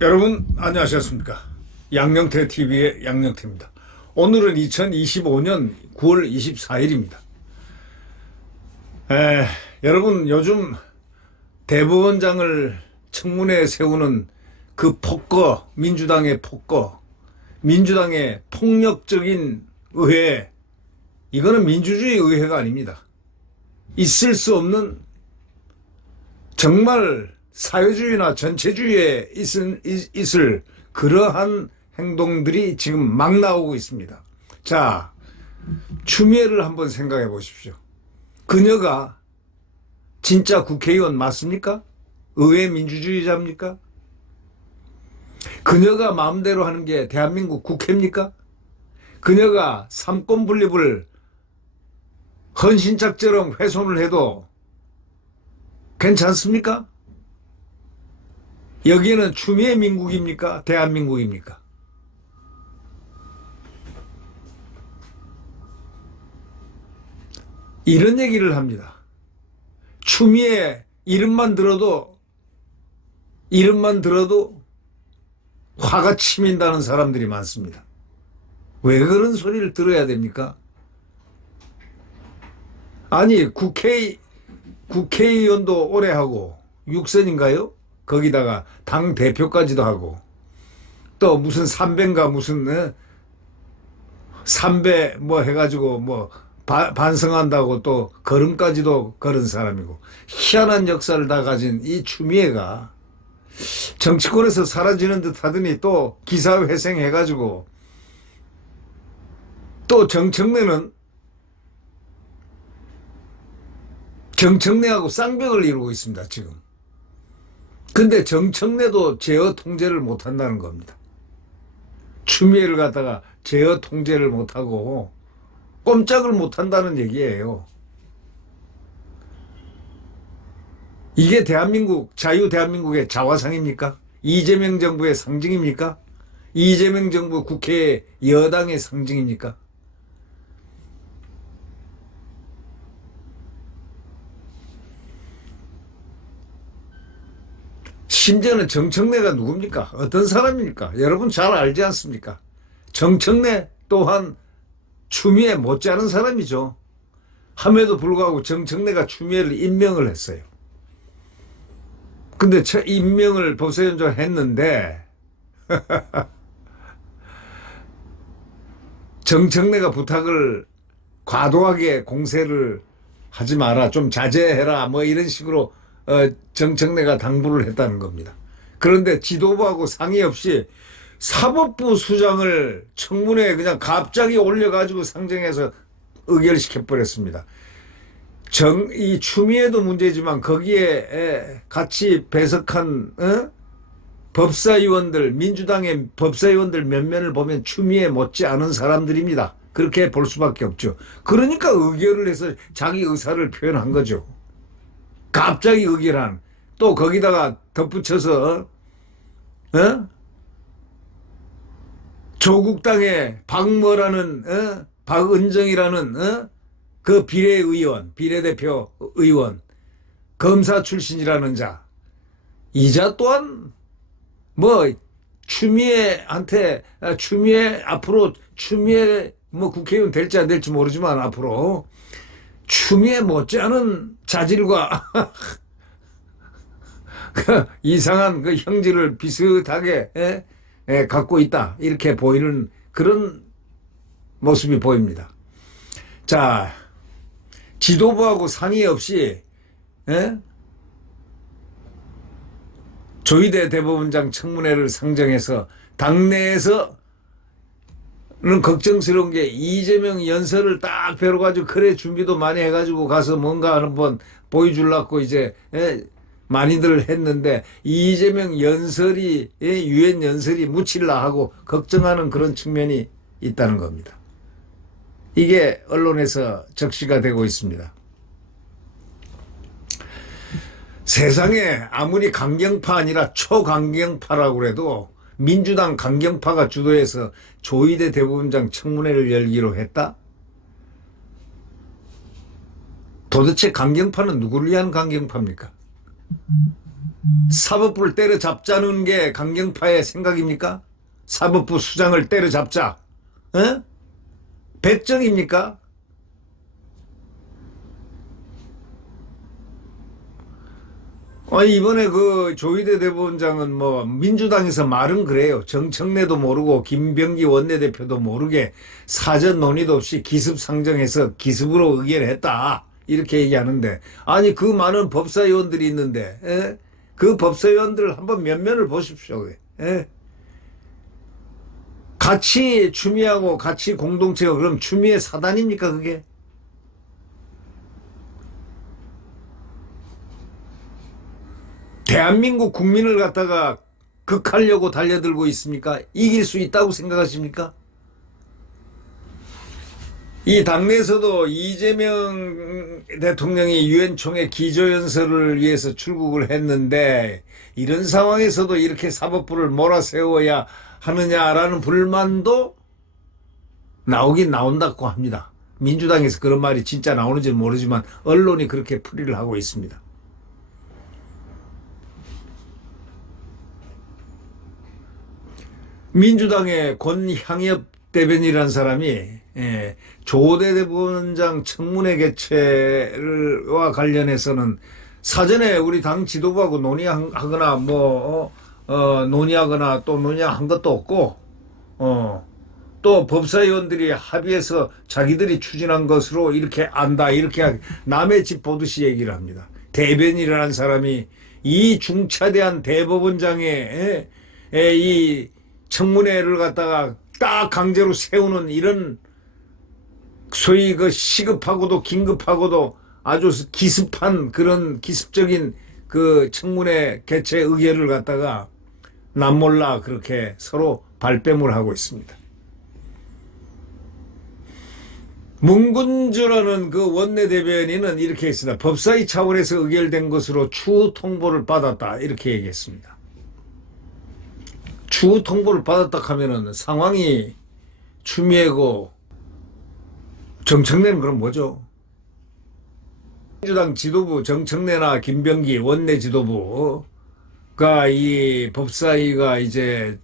여러분 안녕하셨습니까? 양영태 TV의 양영태입니다. 오늘은 2025년 9월 24일입니다. 여러분 요즘 대법원장을 청문회에 세우는 그 폭거, 민주당의 폭거, 민주당의 폭력적인 의회, 이거는 민주주의 의회가 아닙니다. 있을 수 없는, 정말 사회주의나 전체주의에 있을 그러한 행동들이 지금 막 나오고 있습니다. 자, 추미애를 한번 생각해 보십시오. 그녀가 진짜 국회의원 맞습니까? 의회 민주주의자입니까? 그녀가 마음대로 하는 게 대한민국 국회입니까? 그녀가 삼권 분립을 헌신짝처럼 훼손을 해도 괜찮습니까? 여기는 추미애 민국입니까? 대한민국입니까? 이런 얘기를 합니다. 추미애 이름만 들어도 화가 치민다는 사람들이 많습니다. 왜 그런 소리를 들어야 됩니까? 아니 국회의원도 오래 하고 6선인가요? 거기다가 당 대표까지도 하고 또 무슨 삼배인가 무슨 삼배 뭐 해가지고 뭐 반성한다고 또 걸음까지도 걸은 사람이고 희한한 역사를 다 가진 이 추미애가 정치권에서 사라지는 듯 하더니 또 기사회생 해가지고 또 정청래하고 쌍벽을 이루고 있습니다 지금. 근데 정청래도 제어 통제를 못한다는 겁니다. 추미애를 갖다가 제어 통제를 못하고 꼼짝을 못한다는 얘기예요. 이게 대한민국, 자유대한민국의 자화상입니까? 이재명 정부의 상징입니까? 이재명 정부 국회 여당의 상징입니까? 심지어는 정청래가 누굽니까? 어떤 사람입니까? 여러분 잘 알지 않습니까? 정청래 또한 추미애 못지않은 사람이죠. 함에도 불구하고 정청래가 추미애를 임명을 했어요. 근데 임명을 법사위원장 했는데 정청래가 부탁을 과도하게 공세를 하지 마라, 좀 자제해라, 뭐 이런 식으로 정청래가 당부를 했다는 겁니다. 그런데 지도부하고 상의 없이 사법부 수장을 청문회에 그냥 갑자기 올려가지고 상정해서 의결시켜 버렸습니다. 이 추미애도 문제지만 거기에 같이 배석한 법사위원들, 민주당의 법사위원들 몇몇을 보면 추미애 못지않은 사람들입니다. 그렇게 볼 수밖에 없죠. 그러니까 의결을 해서 자기 의사를 표현한 거죠. 갑자기 의결한, 또 거기다가 덧붙여서 조국당의 박뭐라는 박은정이라는 그 비례대표 의원, 검사 출신이라는 자, 이자 또한 뭐 추미애 앞으로 추미애 뭐 국회의원 될지 안 될지 모르지만 앞으로 추미애 못지않은 자질과 이상한 그 형질을 비슷하게 갖고 있다, 이렇게 보이는 그런 모습이 보입니다. 자, 지도부하고 상의 없이 조희대 대법원장 청문회를 상정해서 당내에서는 걱정스러운 게 이재명 연설을 딱 벼러가지고 그래 준비도 많이 해가지고 가서 뭔가 한번 보여주려고 이제 많이들 했는데 이재명 연설이 유엔 연설이 묻힐라 하고 걱정하는 그런 측면이 있다는 겁니다. 이게 언론에서 적시가 되고 있습니다. 세상에 아무리 강경파 아니라 초강경파라고 해도 민주당 강경파가 주도해서 조희대 대법원장 청문회를 열기로 했다? 도대체 강경파는 누구를 위한 강경파입니까? 사법부를 때려잡자는 게 강경파의 생각입니까? 사법부 수장을 때려잡자. 에? 백정입니까? 이번에 그 조희대 대법원장은 뭐 민주당에서 말은 그래요. 정청래도 모르고 김병기 원내대표도 모르게 사전 논의도 없이 기습상정해서 기습으로 의결을 했다. 이렇게 얘기하는데, 아니 그 많은 법사위원들이 있는데 그 법사위원들 한번 면면을 보십시오. 같이 추미하고 같이 공동체가 그럼 추미애 사단입니까 그게? 대한민국 국민을 갖다가 극하려고 달려들고 있습니까? 이길 수 있다고 생각하십니까? 이 당내에서도 이재명 대통령이 유엔 총회 기조연설을 위해서 출국을 했는데 이런 상황에서도 이렇게 사법부를 몰아세워야 하느냐라는 불만도 나오긴 나온다고 합니다. 민주당에서 그런 말이 진짜 나오는지는 모르지만 언론이 그렇게 풀이를 하고 있습니다. 민주당의 권향엽 대변인이라는 사람이 조대 대법원장 청문회 개최와 관련해서는 사전에 우리 당 지도부하고 논의하거나 논의하거나 또 논의한 것도 없고 또 법사위원들이 합의해서 자기들이 추진한 것으로 이렇게 안다 이렇게 남의 집 보듯이 얘기를 합니다. 대변인이라는 사람이 이 중차대한 대법원장의 이 청문회를 갖다가 딱 강제로 세우는 이런 소위 그 시급하고도 긴급하고도 아주 기습한 그런 기습적인 그 청문회 개최 의결을 갖다가 남몰라 그렇게 서로 발뺌을 하고 있습니다. 문군주라는 그 원내대변인은 이렇게 했습니다. 법사위 차원에서 의결된 것으로 추후 통보를 받았다 이렇게 얘기했습니다. 추후 통보를 받았다 하면은 상황이 추미애고 정청래는 그럼 뭐죠? 민주당 지도부 정청래나 김병기 원내 지도부가 이 법사위가 이제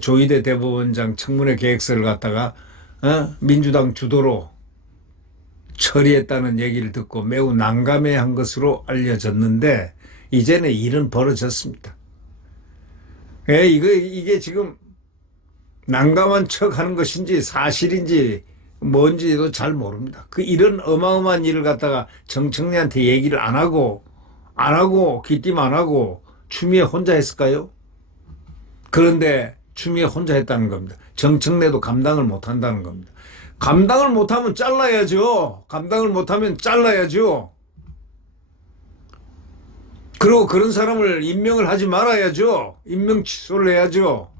조희대 대법원장 청문회 계획서를 갖다가 민주당 주도로 처리했다는 얘기를 듣고 매우 난감해한 것으로 알려졌는데 이제는 일은 벌어졌습니다. 이게 지금 난감한 척 하는 것인지 사실인지 뭔지도 잘 모릅니다. 이런 어마어마한 일을 갖다가 정청래한테 얘기를 안 하고 귀띔 안 하고 추미애 혼자 했을까요? 그런데 추미애 혼자 했다는 겁니다. 정청래도 감당을 못 한다는 겁니다. 감당을 못하면 잘라야죠. 감당을 못하면 잘라야죠. 그리고 그런 사람을 임명을 하지 말아야죠. 임명 취소를 해야죠.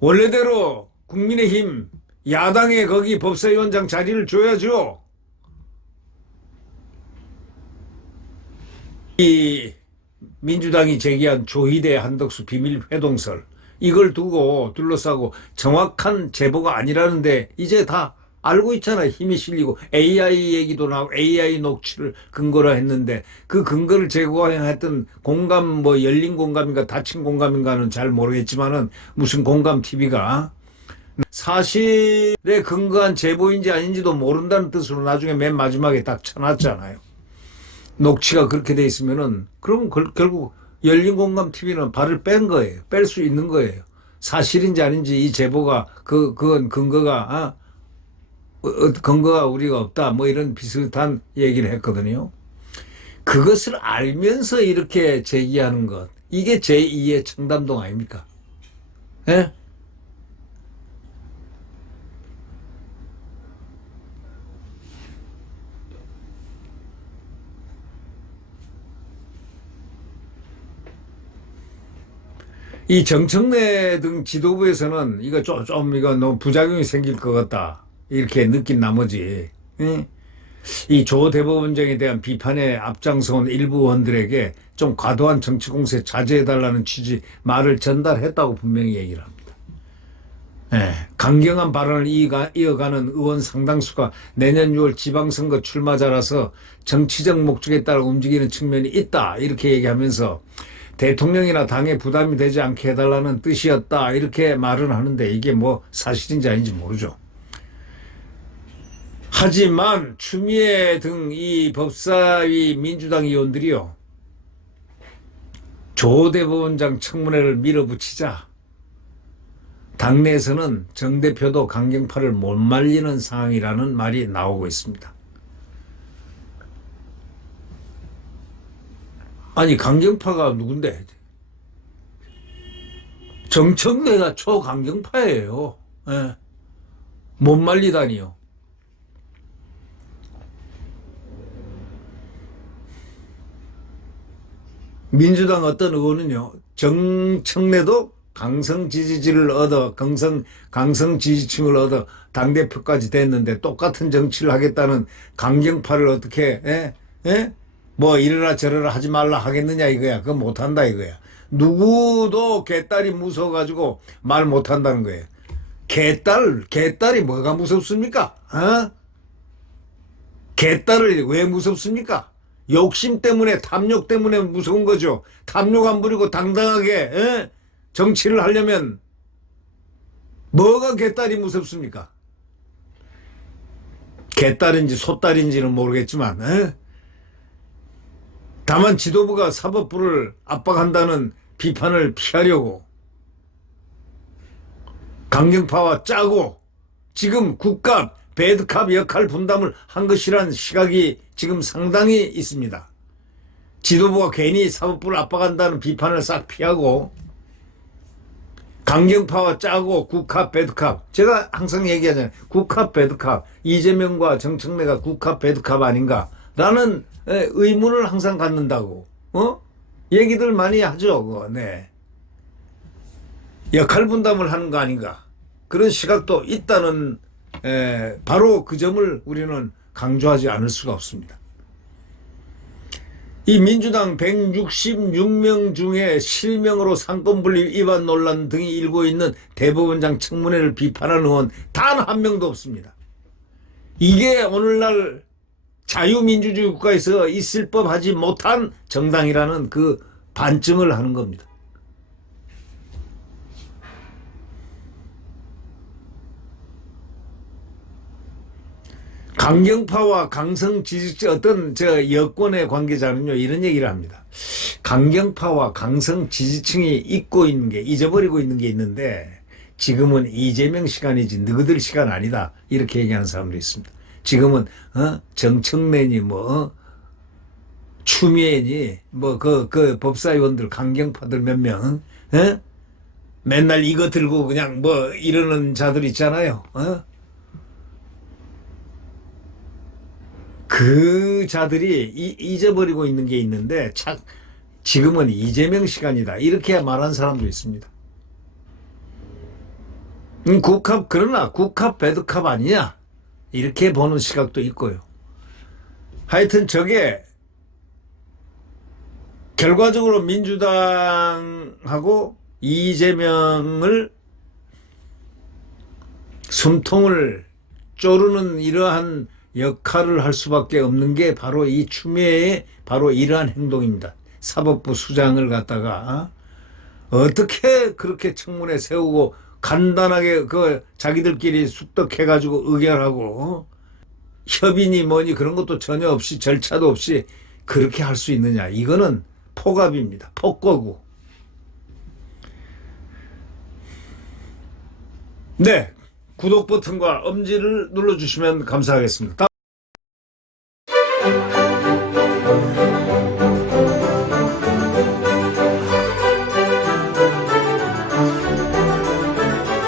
원래대로 국민의힘 야당에 거기 법사위원장 자리를 줘야죠. 이 민주당이 제기한 조희대 한덕수 비밀 회동설 이걸 두고 둘러싸고 정확한 제보가 아니라는데 이제 다 알고 있잖아요. 힘이 실리고 AI 얘기도 나오고 AI 녹취를 근거로 했는데 그 근거를 제공했던 공감 열린 공감인가 닫힌 공감인가는 잘 모르겠지만은 무슨 공감 TV가 사실에 근거한 제보인지 아닌지도 모른다는 뜻으로 나중에 맨 마지막에 딱 쳐놨잖아요. 녹취가 그렇게 돼 있으면은 그럼 결국 열린 공감 TV는 발을 뺀 거예요. 뺄 수 있는 거예요. 사실인지 아닌지 이 제보가 그건 근거가 우리가 없다 이런 비슷한 얘기를 했거든요. 그것을 알면서 이렇게 제기하는 것 이게 제2의 청담동 아닙니까? 예? 이 정청래 등 지도부에서는 이거 이거 너무 부작용이 생길 것 같다. 이렇게 느낀 나머지, 이 조 대법원장에 대한 비판에 앞장서온 일부 의원들에게 좀 과도한 정치 공세 자제해달라는 취지 말을 전달했다고 분명히 얘기를 합니다. 예, 강경한 발언을 이어가는 의원 상당수가 내년 6월 지방선거 출마자라서 정치적 목적에 따라 움직이는 측면이 있다. 이렇게 얘기하면서 대통령이나 당에 부담이 되지 않게 해달라는 뜻이었다. 이렇게 말은 하는데 이게 뭐 사실인지 아닌지 모르죠. 하지만 추미애 등 이 법사위 민주당 의원들이요, 조 대법원장 청문회를 밀어붙이자 당내에서는 정 대표도 강경파를 못 말리는 상황이라는 말이 나오고 있습니다. 아니, 강경파가 누군데? 정청래가 초강경파예요. 예. 못 말리다니요. 민주당 어떤 의원은요, 정청래도 강성 지지층을 얻어 당대표까지 됐는데 똑같은 정치를 하겠다는 강경파를 어떻게, 뭐 이러라 저러라 하지 말라 하겠느냐 이거야. 그거 못한다 이거야. 누구도 개딸이 무서워가지고 말 못한다는 거예요. 개딸이 뭐가 무섭습니까? 개딸을 왜 무섭습니까? 욕심 때문에, 탐욕 때문에 무서운 거죠. 탐욕 안 부리고 당당하게 정치를 하려면 뭐가 개딸이 무섭습니까? 개딸인지 소딸인지는 모르겠지만 다만 지도부가 사법부를 압박한다는 비판을 피하려고 강경파와 짜고 지금 굿캅, 배드캅 역할 분담을 한 것이란 시각이 지금 상당히 있습니다. 지도부가 괜히 사법부를 압박한다는 비판을 싹 피하고 강경파와 짜고 굿캅, 배드캅. 제가 항상 얘기하잖아요. 굿캅, 배드캅. 이재명과 정청래가 굿캅, 배드캅 아닌가라는 의문을 항상 갖는다고. 얘기들 많이 하죠. 네. 역할 분담을 하는 거 아닌가. 그런 시각도 있다는 바로 그 점을 우리는 강조하지 않을 수가 없습니다. 이 민주당 166명 중에 실명으로 상권분립 위반 논란 등이 일고 있는 대법원장 청문회를 비판하는 의원 단 한 명도 없습니다. 이게 오늘날 자유민주주의 국가에서 있을 법하지 못한 정당이라는 그 반증을 하는 겁니다. 강경파와 강성 지지층 어떤 여권의 관계자는요 이런 얘기를 합니다. 강경파와 강성 지지층이 잊고 있는 게, 잊어버리고 있는 게 있는데 지금은 이재명 시간이지 너희들 시간 아니다, 이렇게 얘기하는 사람도 있습니다. 지금은 정청래니 추미애니 그 법사위원들 강경파들 몇 명 맨날 이거 들고 그냥 이러는 자들 있잖아요. 그 자들이 잊어버리고 있는 게 있는데 지금은 이재명 시간이다, 이렇게 말한 사람도 있습니다. 그러나 굿캅 배드캅 아니냐, 이렇게 보는 시각도 있고요. 하여튼 저게 결과적으로 민주당하고 이재명을 숨통을 쪼르는 이러한 역할을 할 수밖에 없는 게 바로 이 추미애의 바로 이러한 행동입니다. 사법부 수장을 갖다가 어떻게 그렇게 청문회 세우고 간단하게 자기들끼리 숙덕해가지고 의결하고 협의니 뭐니 그런 것도 전혀 없이, 절차도 없이 그렇게 할 수 있느냐. 이거는 폭압입니다. 폭거구. 네, 구독 버튼과 엄지를 눌러주시면 감사하겠습니다.